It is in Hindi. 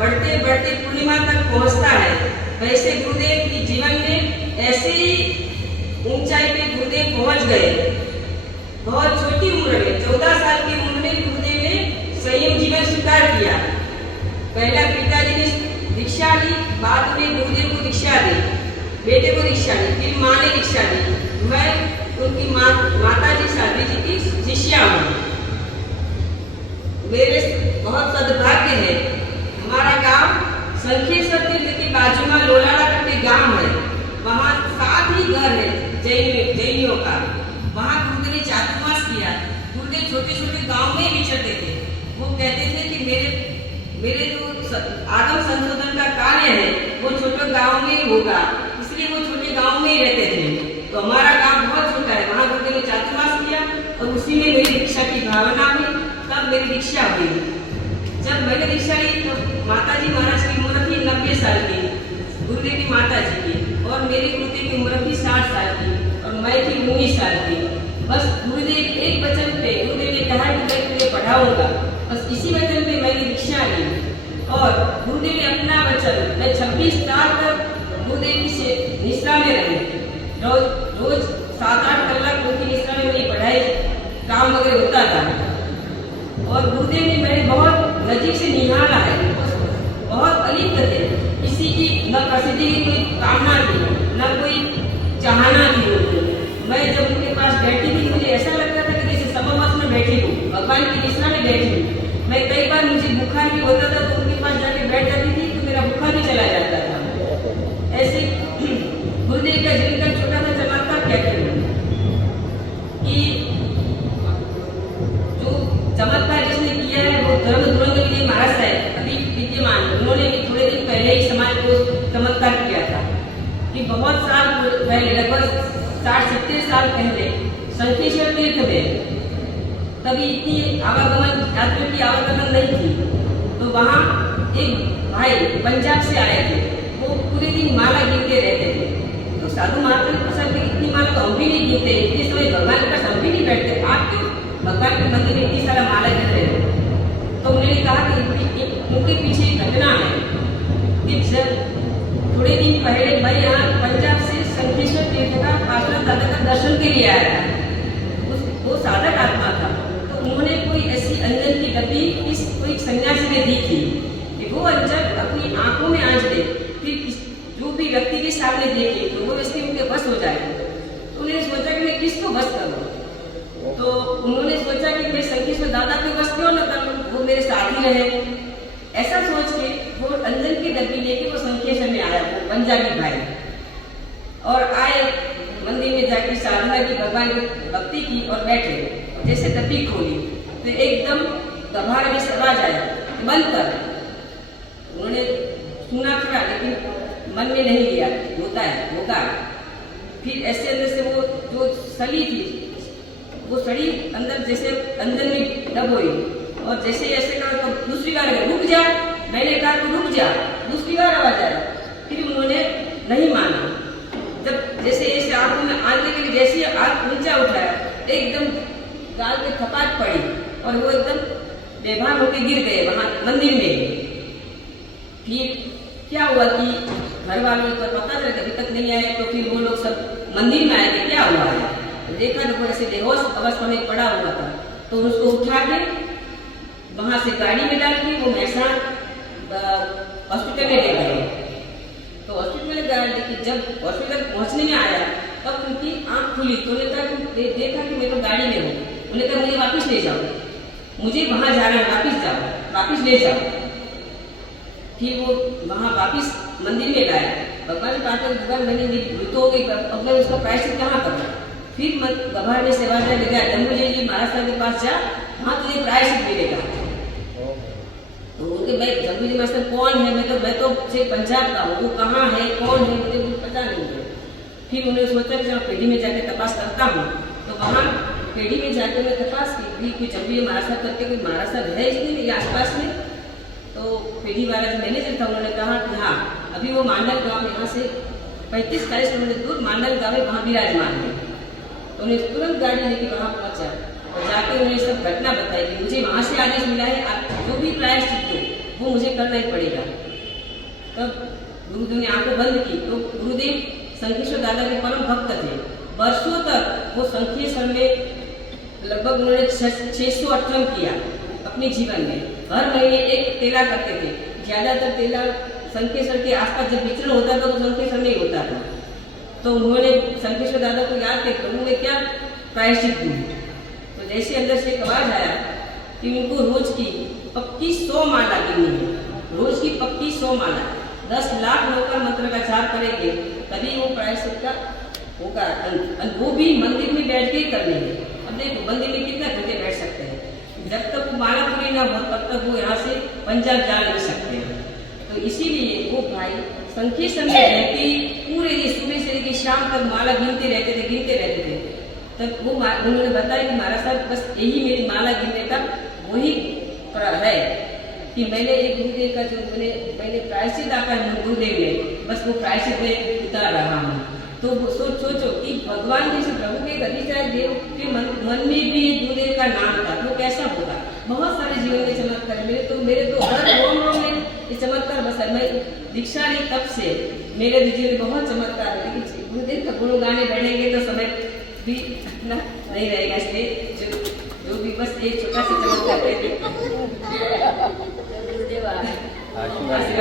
बढ़ते बढ़ते पूर्णिमा तक पहुंचता है, वैसे गुरुदेव की जीवन में ऐसी ऊंचाई पे गुरुदेव पहुंच गए। बहुत छोटी उम्र में 14 साल की उम्र में गुरुदेव ने संयम जीवन स्वीकार किया। पहला पिताजी ने दीक्षा ली, बाद में गुरुदेव को दीक्षा दी, बेटे को दीक्षा दी, फिर माँ ने दीक्षा दी। मैं उनकी माता जी शादी जी की शिष्या हूँ। मेरे बहुत सद्भाग्य है। हमारा गांव संखेश्वर तीर्थ के बाजू में लोलाड़ा करके गांव है, वहाँ 7 ही घर है जैनियों का। वहाँ गुरुदेव ने चातुर्मास किया। गुरुदेव छोटे छोटे गांव में विचरते थे। वो कहते थे कि मेरे जो आगम संशोधन का कार्य है वो छोटे गांव में होगा, इसलिए वो छोटे गांव में ही रहते थे। तो हमारा गांव बहुत छोटा है, वहाँ गुरुदेव ने चातुर्मास किया और उसी में मेरी दीक्षा की भावना हुई। तब मेरी दीक्षा हुई। जब मैंने दीक्षा ली तो माताजी महाराज की उम्र थी 90 साल की, गुरुदेव की माता जी की, और मेरे गुरुदेव की उम्र थी 60 साल की और मैं थी 19 साल की। बस गुरुदेव एक वचन पे गुरुदेव ने कहा कि मैं तुझे पढ़ाऊंगा, बस इसी वचन पे मैंने दीक्षा ली। और गुरुदेव ने अपना वचन, मैं 26 साल तक गुरुदेव से निष्ठा में रही। रोज 7-8 कलाक उनकी निष्ठा में मेरी पढ़ाई काम वगैरह होता था। और गुरुदेव ने मैंने बहुत नजीक से निहारा है, बहुत अलिप्त थे। किसी की न प्रसिद्धि की कोई कामना थी, न कोई चाहना थी उनको। मैं जब उनके पास बैठी थी मुझे ऐसा लगता था कि जैसे समावास में बैठी हूँ, भगवान की निष्ठा में बैठी हूँ। मैं कई बार मुझे बुखार भी होता था तो उनके पास जाके बैठ जाती थी तो मेरा बुखार भी चला जाता था। ऐसे गुरुदेव का जीवन का छोटा सा चमत्कार क्या कहूँ कि जो चमत्कार जिसने किया है वो धर्म धुरंग के लिए महाराज साहब अभी विद्यमान, उन्होंने भी थोड़े दिन पहले ही समाज को चमत्कार किया था कि बहुत साल पहले, लगभग 60-70 साल पहले संखेश्वर तीर्थ में तभी इतनी आवागमन, यात्रियों की आवागमन नहीं थी। तो वहाँ एक भाई पंजाब से आए थे, वो पूरे दिन माला गिनते रहते थे। तो साधु महात्मा ने पूछा कि इतनी माला तो हम भी नहीं गिनते, इतने समय भगवान के पास हम भी नहीं बैठते, आप क्यों भगवान के मंदिर में इतनी सारा माला गिन रहे हो? तो उन्होंने कहा कि उनके पीछे एक घटना है कि जब थोड़े दिन पहले मैं यहाँ पंजाब से संखेश्वर तीर्थ का पार्षद दादा का दर्शन के लिए आया था। वो साधक आत्मा था, तो उन्होंने कोई ऐसी अंजन की डब्बी कोई सन्यासी ने दी थी कि वो अंजन अपनी आंखों में आंच दे, फिर जो भी व्यक्ति के सामने देखे तो वो व्यक्ति उनके बस हो जाए। तो उन्होंने सोचा कि मैं किसको बस करूँ? तो उन्होंने सोचा कि मैं संखेश्वर दादा के बस क्यों न करूँ, वो मेरे साथ ही रहे। ऐसा सोच के वो अंजन की डब्बी लेके वो संखेश्वर में आया, वो पंजाबी भाई, और आए मंदिर में जाके साधना की, भगवान की भक्ति की और बैठे। जैसे डब्बी खोली तो एकदम गभार में आवाज आया, बंद कर। उन्होंने सुना था लेकिन मन में नहीं लिया, होता है होगा। फिर ऐसे अंदर से वो जो सली थी वो सड़ी अंदर जैसे अंदर में दबोई, और जैसे ऐसे कहा तो दूसरी बार रुक जा। मैंने कहा तो रुक जा, दूसरी बार आवाज आया। फिर उन्होंने नहीं माना। जब जैसे ऐसे आंखों में आने के लिए जैसे आंख ऊंचा उठाया, एकदम गाल पे थपाट पड़ी और वो एकदम बेभान होकर गिर गए वहां मंदिर में। फिर क्या हुआ कि घर वालों को पता चला, अभी तक नहीं आए, तो फिर वो लोग सब मंदिर में आए कि क्या हुआ है। देखा तो वो ऐसे बेहोश अवस्था में पड़ा हुआ था, तो उसको उठा के वहां से गाड़ी में डाल के वो महसाण हॉस्पिटल में ले गए। तो हॉस्पिटल में गया, लेकिन जब हॉस्पिटल पहुंचने में आया तब उनकी आंख खुली। तो उन्होंने देखा कि मैं तो गाड़ी में हूँ। उन्होंने कहा मुझे वापिस ले जाओ, मुझे वहां जाना है, वापिस जाओ, वापिस ले जाओ। फिर वो वहां वापिस मंदिर में लाया। भगवान ने कहा भगवान मैंने भूल तो हो गई, अब मैं उसका प्रायश्चित कहाँ करूँ? फिर गभार में सेवा करने गया, जब मुझे ये महाराज साहब के पास जा, वहाँ तुझे प्रायश्चित मिलेगा। तो उनके मैं जगूजी मास्टर कौन है? मैं तो से पंजाब का हूँ, वो कहाँ है, कौन है, मुझे कुछ पता नहीं है। फिर उन्होंने सोचा कि मैं पेढ़ी में जाकर तपास करता हूँ। तो वहाँ पेढ़ी में जाकर मैं तपास की, कोई जगूजी महाराज साहब करके कोई महाराज साहब है इसमें ये आसपास में। तो पेढ़ी वाला जो मैनेजर था उन्होंने कहा कि हाँ, अभी वो मांडल गाँव में यहाँ से 35-40 किलोमीटर दूर मांडल गाँव है, वहाँ विराजमान है। तो उन्हें तुरंत गाड़ी लेके वहाँ पहुँचा और जाके उन्हें सब घटना बताई कि मुझे वहाँ से आदेश मिला है, आप जो भी प्रायश्चित दो, वो मुझे करना ही पड़ेगा। तब गुरुदेव ने आंखें बंद की तो गुरुदेव शंखेश्वर दादा के परम भक्त थे। वर्षों तक वो शंखेश्वर में लगभग उन्होंने 600 अठम किया अपने जीवन में। हर महीने एक तेला करते थे। ज्यादातर तेला शंखेश्वर के आसपास जब विचरण होता था तो शंखेश्वर में ही होता था। तो उन्होंने शंखेश्वर दादा को याद के प्रभु में क्या प्रायश्चित दी। तो जैसे अंदर से एक आवाज आया कि उनको रोज की पक्की 100 माला गिननी है। रोज की पक्की 100 माला 10 लाख लोग का मंत्र का जाप करेंगे तभी वो प्रायश्चित का होगा। वो भी मंदिर में बैठ के करने हैं। अब देखो मंदिर में कितना घंटे बैठ सकते हैं। जब तक वो माला पूरी ना हो तब तक वो यहाँ से पंजाब जा नहीं सकते हैं। तो इसीलिए वो भाई शंखेश्वर में रहते पूरे दिन सुबह से लेकर शाम तक माला गिनते रहते थे। तब वो उन्होंने बताया कि महाराज साहब बस यही मेरी माला गिनने का वही है कि मैंने एक गुरुदेव का जो मैंने प्रायश्चित आपका गुरुदेव ने बस वो प्रायश्चित में उतार रहा हूँ। तो सोचो कि भगवान जैसे प्रभु के अधिष्ठान देव के मन में भी गुरुदेव का नाम था तो कैसा होगा। बहुत सारे जीवन में चमत्कार मेरे तो हर रोम में ये चमत्कार बस है। मैं दीक्षा ली तब से मेरे जीवन में बहुत चमत्कार है। लेकिन गुरुदेव का गुण गाने बैठेंगे तो समय भी इतना नहीं रहेगा। इसलिए जो भी बस एक छोटा सा चमत्कार आशीर्वाद